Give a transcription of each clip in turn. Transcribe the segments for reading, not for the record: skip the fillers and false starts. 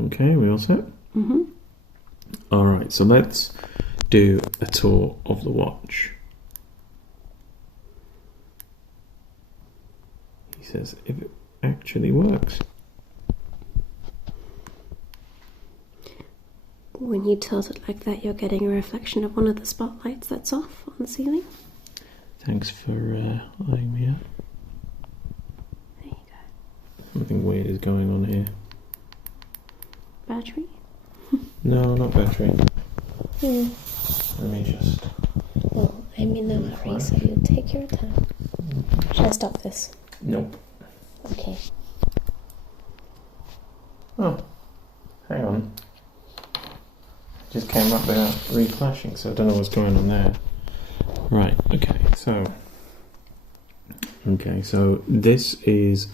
Okay, we all set? Mm-hmm. Alright, so let's do a tour of the watch. He says if it actually works. When you tilt it like that, you're getting a reflection of one of the spotlights that's off on the ceiling. Thanks for eyeing me up. There you go. Something weird is going on here. Battery? No, not battery. Hmm. Let me just... Well, I'm in no hurry, so you take your time. Should I stop this? Nope. Okay. Oh, hang on. Just came up without re-flashing, so I don't know what's going on there. Right, okay, so this is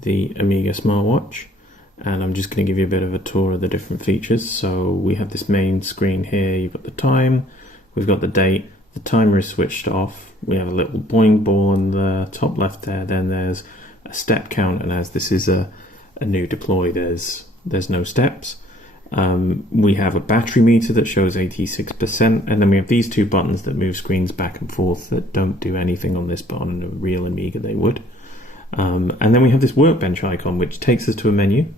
the Amiga Smartwatch, and I'm just going to give you a bit of a tour of the different features. So we have this main screen here, you've got the time, we've got the date, the timer is switched off, we have a little boing ball on the top left there, then there's a step count, and as this is a new deploy, there's no steps. We have a battery meter that shows 86%, and then we have these two buttons that move screens back and forth that don't do anything on this, but on a real Amiga they would. And then we have this workbench icon, which takes us to a menu.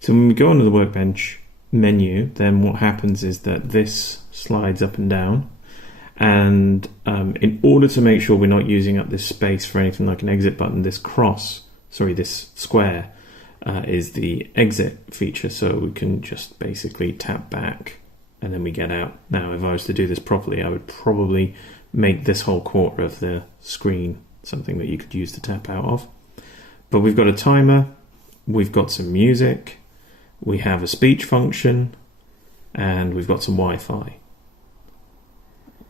So when we go onto the workbench menu, then what happens is that this slides up and down, and in order to make sure we're not using up this space for anything like an exit button, this square is the exit feature, so we can just basically tap back and then we get out. Now if I was to do this properly, I would probably make this whole quarter of the screen something that you could use to tap out of. But we've got a timer, we've got some music, we have a speech function, and we've got some Wi-Fi.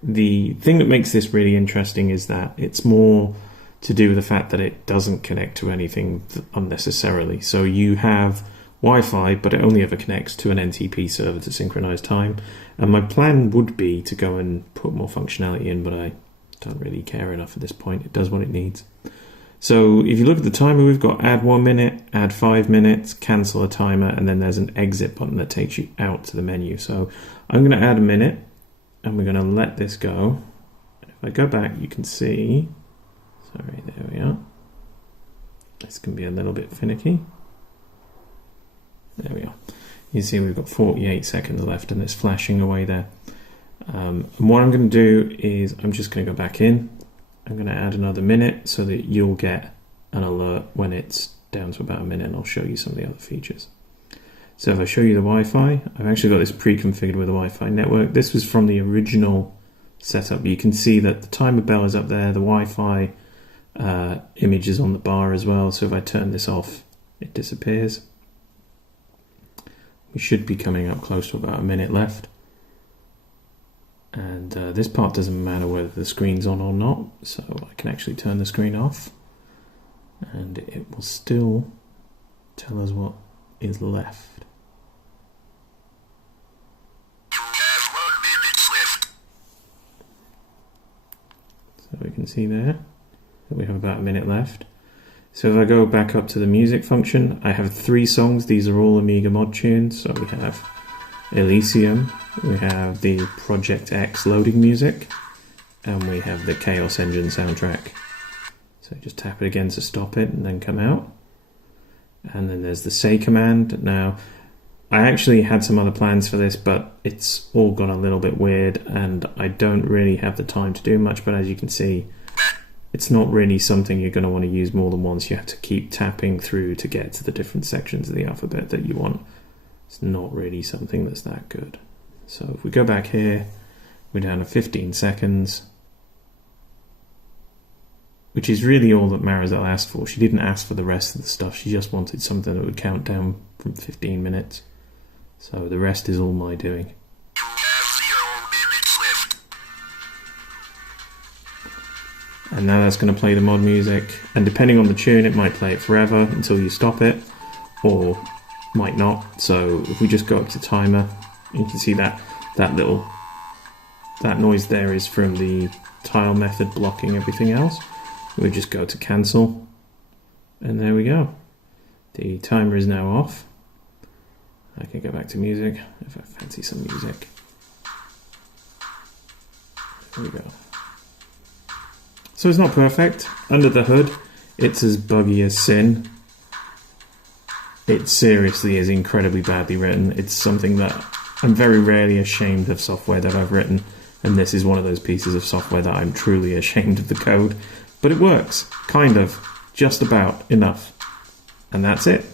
The thing that makes this really interesting is that it's more to do with the fact that it doesn't connect to anything unnecessarily. So you have Wi-Fi, but it only ever connects to an NTP server to synchronize time. And my plan would be to go and put more functionality in, but I don't really care enough at this point. It does what it needs. So if you look at the timer, we've got add 1 minute, add 5 minutes, cancel a timer, and then there's an exit button that takes you out to the menu. So I'm going to add a minute, and we're going to let this go. If I go back, you can see... Sorry, there we are. This can be a little bit finicky. There we are. You see we've got 48 seconds left and it's flashing away there. And what I'm going to do is I'm just going to go back in. I'm going to add another minute so that you'll get an alert when it's down to about a minute, and I'll show you some of the other features. So if I show you the Wi-Fi, I've actually got this pre-configured with a Wi-Fi network. This was from the original setup. You can see that the timer bell is up there, the Wi-Fi image is on the bar as well, so if I turn this off it disappears. We should be coming up close to about a minute left, and this part doesn't matter whether the screen's on or not, so I can actually turn the screen off and it will still tell us what is left. So we can see there that we have about a minute left. So if I go back up to the music function, I have 3 songs. These are all Amiga mod tunes. So we have Elysium, we have the Project X loading music, and we have the Chaos Engine soundtrack. So just tap it again to stop it and then come out. And then there's the say command. Now, I actually had some other plans for this, but it's all gone a little bit weird and I don't really have the time to do much, but as you can see, it's not really something you're going to want to use more than once. You have to keep tapping through to get to the different sections of the alphabet that you want. It's not really something that's that good. So if we go back here, we're down to 15 seconds, which is really all that Marisol asked for. She didn't ask for the rest of the stuff. She just wanted something that would count down from 15 minutes. So the rest is all my doing. And now that's going to play the mod music, and depending on the tune it might play it forever until you stop it, or might not. So if we just go up to timer, you can see that noise there is from the tile method blocking everything else. We just go to cancel, and there we go. The timer is now off. I can go back to music if I fancy some music. There we go. So it's not perfect. Under the hood, it's as buggy as sin. It seriously is incredibly badly written. It's something that I'm very rarely ashamed of software that I've written, and this is one of those pieces of software that I'm truly ashamed of the code. But it works, kind of, just about enough. And that's it.